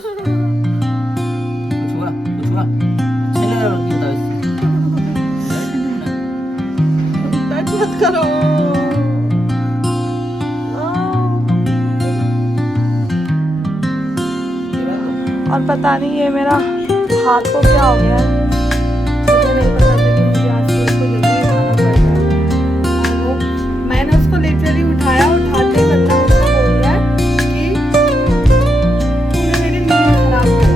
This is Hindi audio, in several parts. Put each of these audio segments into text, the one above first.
कुछ हुआ अच्छा लगा लड़की बताओ इससे टच मत करो। और पता नहीं ये मेरा हाथ को क्या हो गया है, मुझे नहीं पता था कि मुझे आज सूरज को जल्दी उठाना पड़ जाएगा। और वो मैंने उसको लिटरली उठाया, उठाते ही बंदा मुझसे बोल रहा है कि तूने मेरी नींद खराब कर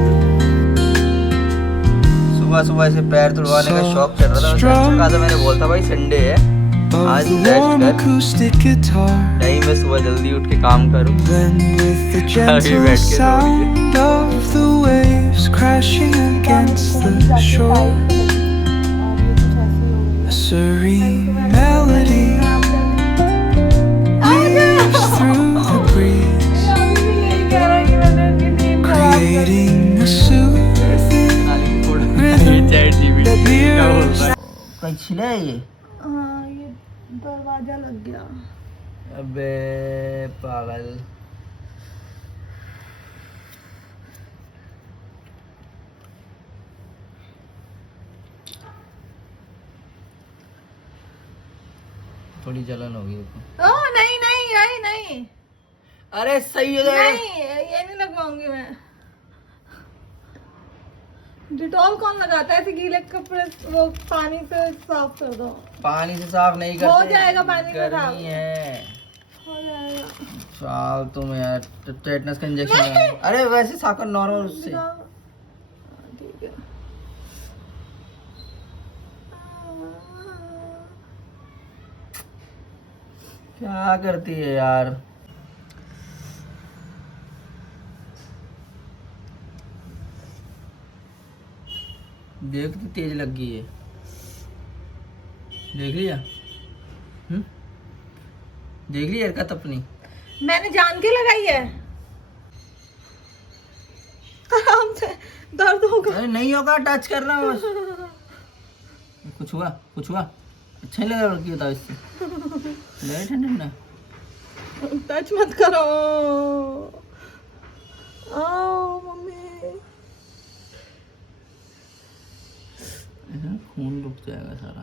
दी। सुबह से पैर तुड़वाने का शौक चल रहा था। वैसे अच्छा खासा मैंने बोलता भाई संडे है आज रेस्ट कर, नहीं मैं सुबह जल्दी उठ के काम करूँ। अभी बैठ के सो रही है। Crashing against the shore, a serene melody weaves through the breeze, creating a soothing rhythm near. कहीं छिला है ये? हाँ ये दरवाजा लग गया। अबे पागल। थोड़ी जलन होगी देखो। ओह नहीं नहीं यही नहीं, अरे सही हो जाएगा। नहीं ये नहीं लगवाऊंगी मैं। डिटॉल कौन लगाता है? ऐसे गीले कपड़े वो पानी से साफ कर दो। पानी से साफ नहीं करते, हो जाएगा पानी से साफ। गर्मी है। हो जाएगा। साल तुम यार टेटनस का इंजेक्शन है। अरे वैसे साकर नॉर्मल उससे। ठीक है। क्या करती है यार? देख कितनी तेज लग गई है, देख लिया? देख ली हरकत अपनी? मैंने जान के लगाई है। आराम से, दर्द होगा। अरे नहीं होगा, टच करना बस। कुछ हुआ अच्छा नहीं लगा लड़की बताओ इससे लगे ठंडा। टच मत करो। आओ मम्मी। खून रुक जाएगा सारा।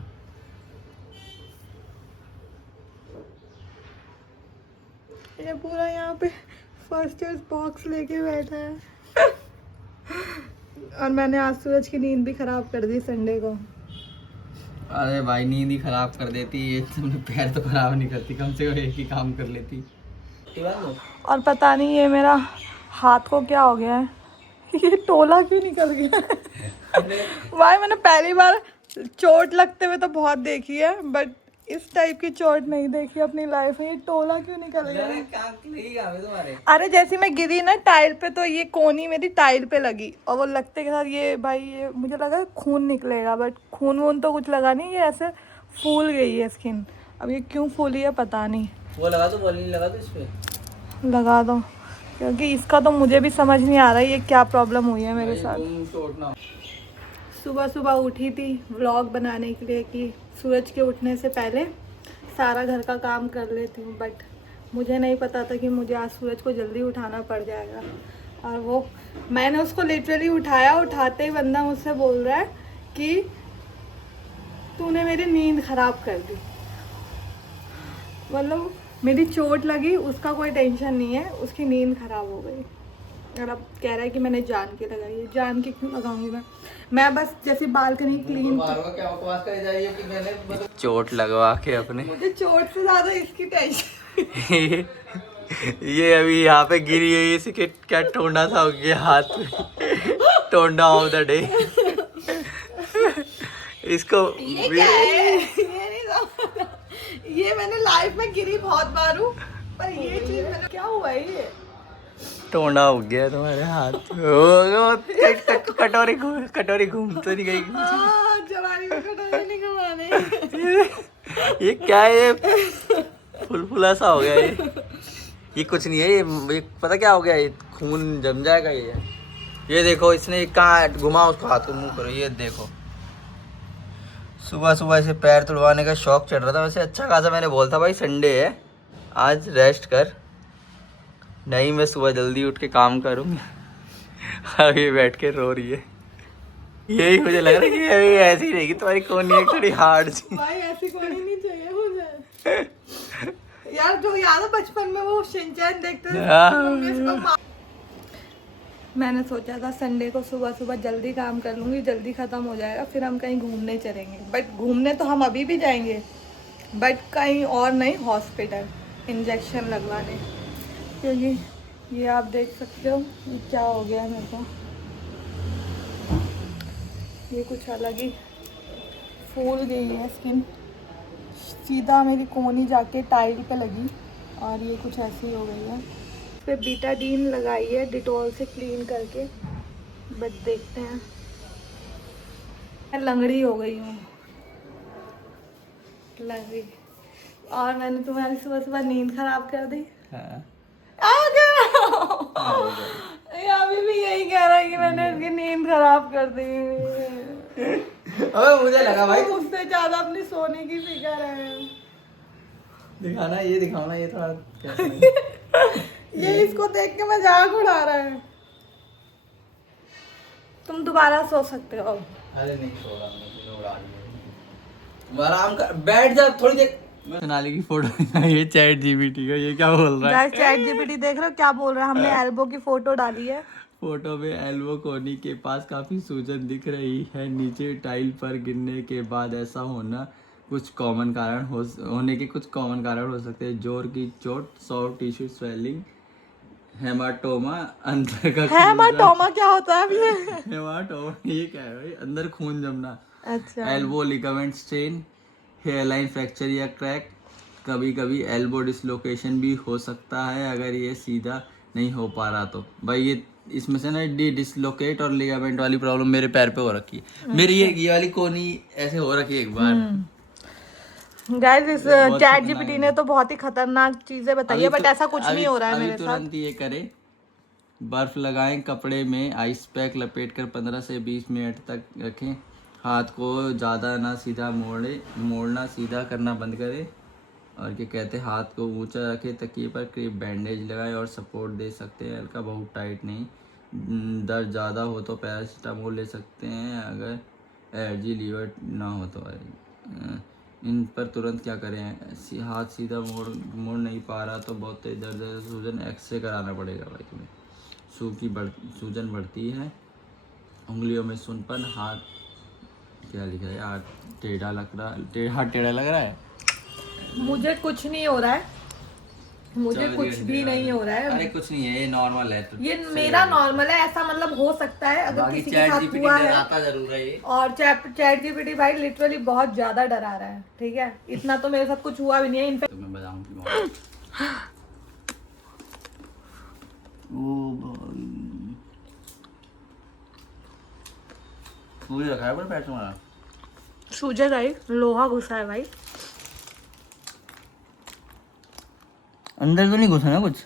ये पूरा यहाँ पे फर्स्ट एड बॉक्स लेके बैठा है। और मैंने आज सूरज की नींद भी खराब कर दी संडे को। अरे भाई नींद ही खराब कर देती ये, तुमने पैर तो खराब नहीं करती, कम से कम एक ही काम कर लेती। और पता नहीं ये मेरा हाथ को क्या हो गया है, ये टोला क्यों निकल गया है? भाई मैंने पहली बार चोट लगते हुए तो बहुत देखी है, बट इस टाइप की चोट नहीं देखी अपनी लाइफ में। ये टोला क्यों निकल गया है? तुम्हारे अरे जैसे मैं गिरी ना टाइल पे, तो ये कोनी मेरी टाइल पे लगी, और वो लगते के साथ ये भाई ये मुझे लगा खून निकलेगा, बट खून वून तो कुछ लगा नहीं, ये ऐसे फूल गई है स्किन। अब ये क्यों फूली है पता नहीं। वो लगा दो, बॉलिंग लगा दो इस पे। लगा दो, क्योंकि इसका तो मुझे भी समझ नहीं आ रहा है ये क्या प्रॉब्लम हुई है मेरे साथ। सुबह उठी थी व्लॉग बनाने के लिए कि सूरज के उठने से पहले सारा घर का काम कर लेती हूँ, बट मुझे नहीं पता था कि मुझे आज सूरज को जल्दी उठाना पड़ जाएगा। और वो मैंने उसको लिटरली उठाया, उठाते ही बंदा मुझसे बोल रहा है कि तूने मेरी नींद खराब कर दी। मतलब मेरी चोट लगी, उसका कोई टेंशन नहीं है, उसकी नींद खराब हो गई। और अब कह रहा है कि मैंने जान के लगाई है। जान के क्यों लगाऊंगी मैं बस जैसे बालकनी क्लीन। क्या बकवास कर जाइए कि मैंने चोट लगवा के अपने। मुझे चोट से ज्यादा इसकी टेंशन। ये अभी यहाँ पे गिरी है, इसी के क्या टोंडा सा हो गया हाथ में। टोंडा ऑफ द डे। इसको ये क्या है? ये नहीं समझ। ये मैंने लाइफ में गिरी बहुत बार हूँ, पर ये चीज मैंने क्या हुआ है ये? टोंडा हो गया तुम्हारे हाथ। कटोरी घूम तो नहीं गई। जवानी में कटोरे नहीं घुमाने। ये क्या है? ये फुलफुला सा हो गया ये कुछ नहीं है। ये पता क्या हो गया? ये खून जम जाएगा ये देखो, इसने कहाँ घुमा उसको, हाथ को मुंह करो, ये देखो। सुबह से पैर तुड़वाने का शौक चढ़ रहा था। वैसे अच्छा खासा मैंने बोलता भाई संडे है आज रेस्ट कर, नहीं मैं सुबह जल्दी उठ के काम करूँगी। अभी बैठ के रो रही है। यही मुझे लग रहा है कि अभी ऐसी ही रहेगी तुम्हारी कोनी एक थोड़ी हार्ड सी। भाई ऐसी कोई नहीं चाहिए मुझे। यार जो याद है बचपन में वो शिनचैन देखते थे, मम्मी उसको मैंने सोचा था संडे को सुबह सुबह जल्दी काम कर लूँगी, जल्दी ख़त्म हो जाएगा, फिर हम कहीं घूमने चलेंगे। बट घूमने तो हम अभी भी जाएंगे, बट कहीं और नहीं, हॉस्पिटल इंजेक्शन लगवाने। क्योंकि ये आप देख सकते हो ये क्या हो गया है मेरे को, ये कुछ अलग ही फूल गई है स्किन, सीधा मेरी कोनी जाके टाइल पे लगी और ये कुछ ऐसी हो गई है। इस पे बीटाडीन लगाई है डिटॉल से क्लीन करके, बट देखते हैं। मैं लंगड़ी हो गई हूँ, लंगड़ी। और मैंने तुम्हारी सुबह सुबह नींद खराब कर दी। हाँ। आ गया ये अभी भी यही कह रहा है कि मैंने उसकी नींद खराब कर दी। अबे मुझे लगा भाई तो उससे ज्यादा अपनी सोने की फिक्र है। दिखाना, ये दिखाना, ये थोड़ा कैसा है? ये इसको देख के मजाक उड़ा रहा है। तुम दोबारा सो सकते हो। अरे नहीं सो रहा मैं, उड़ा रही है। तुम आराम कर, बैठ जा थोड़ी देर। सोनाली की फोटो ये चैट जीपीटी का, ये क्या बोल रहा है? गाइस चैट जीपीटी देख रहे हो क्या बोल रहा है? हमने एल्बो की फोटो डाली है। फोटो में एल्बो कोनी के पास काफी सूजन दिख रही है। नीचे टाइल पर गिरने के बाद ऐसा होना कुछ कॉमन कारण होने के कुछ कॉमन कारण हो सकते हैं। जोर की चोट, सॉफ्ट टिश्यू स्वेलिंग, हेमाटोमा, अंदर का हेमाटोमा क्या होता है अभी? हेमाटोमा ये क्या है भाई? अंदर खून जमना। अच्छा। Elbow ligament strain, hairline fracture या क्रैक, कभी कभी एल्बो डिसलोकेशन भी हो सकता है अगर ये सीधा नहीं हो पा रहा तो। भाई ये इसमें से ना डिसलोकेट और लिगामेंट वाली प्रॉब्लम मेरे पैर पे हो रखी है। मेरी ये वाली कोनी ऐसे हो रखी है एक बार। गाइस इस चैट जीपीटी ने तो बहुत ही खतरनाक चीजें बताई है, बट ऐसा कुछ नहीं हो रहा है मेरे साथ। तुरंत ये करें, बर्फ लगाएं, कपड़े में आइस पैक लपेटकर 15 से 20 मिनट तक रखें। हाथ को ज़्यादा ना सीधा मोड़ना सीधा करना बंद करें। और क्या कहते हैं, हाथ को ऊंचा रखें, तकिए पर करीब बैंडेज लगाएं और सपोर्ट दे सकते हैं, हल्का, बहुत टाइट नहीं। दर्द ज़्यादा हो तो पैरासीटामोल ले सकते हैं अगर एलर्जी लीवर ना हो तो। इन पर तुरंत क्या करें? हाथ सीधा मोड़ नहीं पा रहा तो बहुत तेज दर्द है, सूजन, एक्सरे कराना पड़ेगा भाई तुम्हें। सूजन बढ़ती है, उंगलियों में सुनपन, हाथ क्या लिखा है, हाथ टेढ़ा लग रहा है। मुझे कुछ नहीं हो रहा है, मुझे कुछ भी नहीं हो रहा है। अरे कुछ नहीं है, ये नॉर्मल है। ये मेरा नॉर्मल है, ऐसा मतलब हो सकता है अगर किसी के साथ हुआ है। जरूर है ये। और चैट जीपीटी भाई लिटरली बहुत ज्यादा डरा रहा है, ठीक है? इतना तो मेरे साथ कुछ हुआ भी नहीं है। इनफैक्ट तो मैं बताऊंगी पूरी रखा है पर पैर तुम्हारा सूजे भाई, लोहा घुसा है भाई अंदर। तो नहीं घुसा ना कुछ?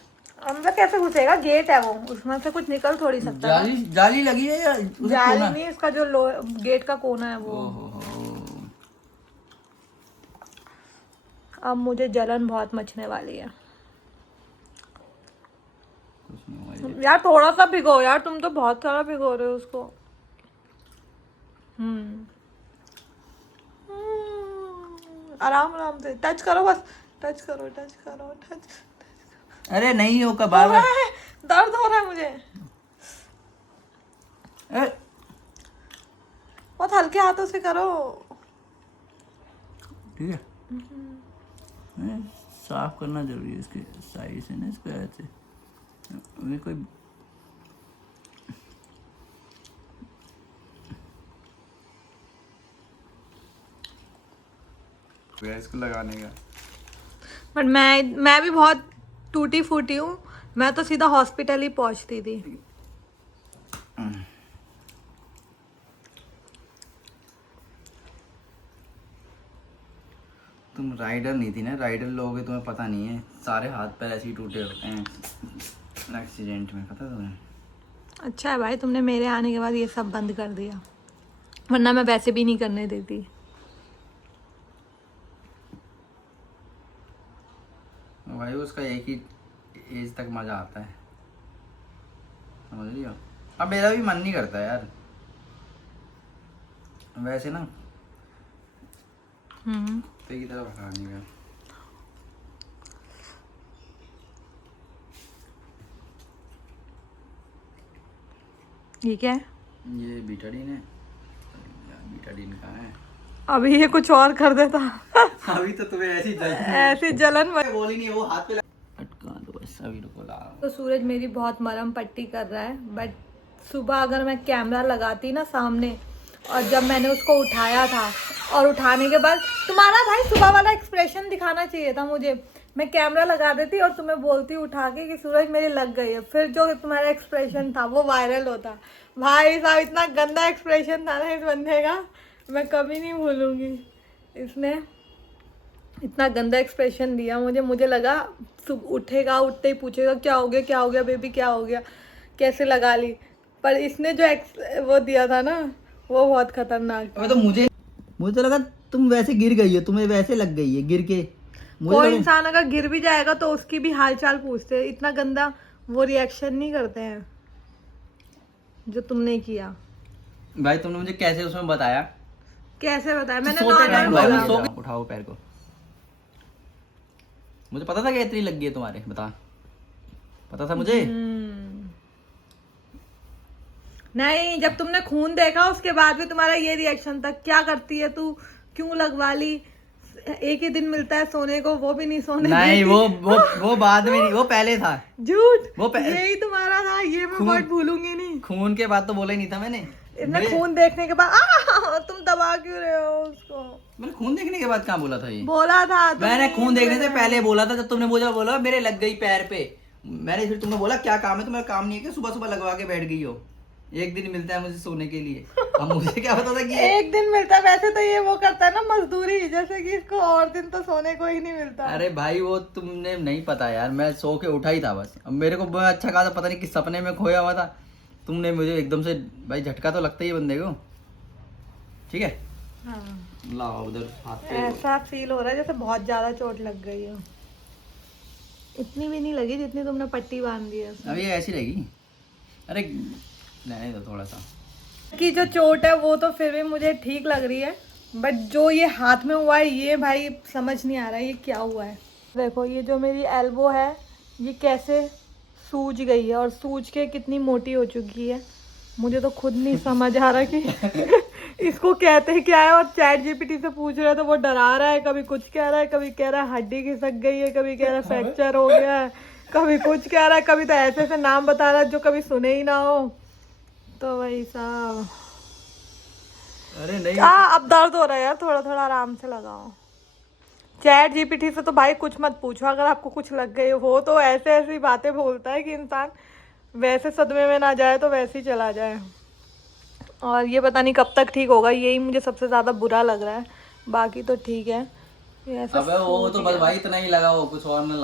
अंदर कैसे घुसेगा? गेट है वो, उसमें से कुछ निकल थोड़ी सकता है। जाली लगी है या जाली नहीं, इसका जो गेट का कोना है वो। अब मुझे जलन बहुत मचने वाली है। यार थोड़ा सा भिगो यार, तुम तो बहुत सारा भिगो रहे हो उसको। आराम आराम से टच करो, बस टच करो। अरे नहीं हो का बार दर्द हो रहा है मुझे। बहुत हल्के हाथों से करो, ठीक है? साफ करना जरूरी है इसके साइड से ना, इसको ऐसे कोई इसको लगाने का। बट मैं भी बहुत टूटी फूटी हूँ। मैं तो सीधा हॉस्पिटल ही पहुंचती थी। तुम राइडर नहीं थी ना, राइडर लोगे तुम्हें पता नहीं है, सारे हाथ पैर ऐसे ही टूटे होते हैं एक्सीडेंट में, पता तुम्हें? अच्छा है भाई, तुमने मेरे आने के बाद ये सब बंद कर दिया, वरना मैं वैसे भी नहीं करने देती। भाई उसका एक ही एज तक मजा आता है, समझ लियो? अब मेरा भी मन नहीं करता यार वैसे ना तो की तरफ खाने का। ये क्या है? ये बीटाडीन है। बीटाडीन कहाँ है? अभी ये कुछ और कर देता। अभी तो तुम्हें ऐसी जलन बोल ही नहीं वो हाथ पे अटका दो बस अभी रुको ला। तो सूरज मेरी बहुत मरहम पट्टी कर रहा है, बट सुबह अगर मैं कैमरा लगाती ना सामने और जब मैंने उसको उठाया था और उठाने के बाद तुम्हारा भाई सुबह वाला एक्सप्रेशन दिखाना चाहिए था मुझे। मैं कैमरा लगा देती और तुम्हें बोलती उठा के कि सूरज मेरी लग गई है, फिर जो तुम्हारा एक्सप्रेशन था वो वायरल होता। भाई साहब इतना गंदा एक्सप्रेशन था ना इस बंदे का, मैं कभी नहीं भूलूंगी। इसने इतना गंदा एक्सप्रेशन दिया मुझे लगा उठेगा, उठते ही पूछेगा क्या हो गया बेबी क्या हो गया, कैसे लगा ली। पर इसने जो वो दिया था ना वो बहुत खतरनाक था। तो मुझे तो लगा तुम वैसे गिर गई हो, तुम्हें वैसे लग गई है गिर के। कोई इंसान अगर गिर भी जाएगा तो उसकी भी हालचाल पूछते हैं, इतना गंदा वो रिएक्शन नहीं करते हैं जो तुमने किया। भाई तुमने मुझे कैसे उसमें बताया? कैसे बताया? मैंने सोते टाइम नॉर्मल बोला। उठाओ पैर को। मुझे पता था कि इतनी लग गई है तुम्हारे, बता पता था मुझे। नहीं, जब तुमने खून देखा उसके बाद भी तुम्हारा ये रिएक्शन था, क्या करती है तू, क्यों लगवा ली, एक ही दिन मिलता है सोने को वो भी नहीं सोने नहीं वो बाद में नहीं, वो पहले था। झूठ, वो यही तुम्हारा था, ये मैं वर्ड भूलूंगी नहीं। खून के बाद तो बोला ही नहीं था मैंने। खून देखने के बाद तुम दबा क्यों रहे हो उसको? मैंने खून देखने के बाद कहाँ बोला था ये? बोला था मैंने खून देखने से पहले बोला था, जब तुमने मुझे बोला मेरे लग गई पैर पे। मैंने फिर तुमने बोला क्या काम है तुम्हारा, काम नहीं है कि सुबह सुबह लगवा के बैठ गई हो, एक दिन मिलता है मुझे सोने के लिए। अब मुझे क्या पता था कि एक दिन मिलता है, वैसे तो ये वो करता है ना मजदूरी, जैसे कि इसको और दिन तो सोने को ही नहीं मिलता। अरे भाई वो तुमने नहीं पता यार, मैं सो के उठा ही था बस। अब मेरे को बहुत अच्छा खासा पता नहीं किस सपने में खोया हुआ था, तुमने मुझे एकदम से, भाई झटका तो लगता ही है बंदे को। ठीक है हाँ। लाओ उधर हाथ पे। ऐसा फील हो रहा है जैसे बहुत ज्यादा चोट लग गई हो। इतनी भी नहीं लगी जितनी तुमने पट्टी बांध दी है उसमें। अब ये ऐसी रहेगी। अरे नहीं तो थोड़ा सा की जो चोट है वो तो फिर भी मुझे ठीक लग रही है, बट जो ये हाथ में हुआ है ये भाई समझ नहीं आ रहा है ये क्या हुआ है। देखो ये जो मेरी एल्बो है ये कैसे सूज गई है और सूज के कितनी मोटी हो चुकी है, मुझे तो खुद नहीं समझ आ रहा कि इसको कहते क्या है। और चैट जीपीटी से पूछ रहे हैं तो वो डरा रहा है, कभी कुछ कह रहा है, कभी कह रहा है हड्डी खिसक गई है, कभी कह रहा है फ्रैक्चर हो गया है, कभी कुछ कह रहा है, कभी तो ऐसे ऐसे नाम बता रहा है जो कभी सुने ही ना हो। तो वही साहब, अरे नहीं अब दर्द हो रहा है यार, थोड़ा थोड़ा आराम से लगाओ। चैट जीपीटी से तो भाई कुछ मत पूछो, अगर आपको कुछ लग गई हो तो ऐसे ऐसी बातें बोलता है कि इंसान वैसे सदमे में ना जाए तो वैसे ही चला जाए। और ये पता नहीं कब तक ठीक होगा, यही मुझे सबसे ज़्यादा बुरा लग रहा है, बाकी तो ठीक है। ये ऐसा अबे वो तो बस भाई इतना ही लगा, हो कुछ और ना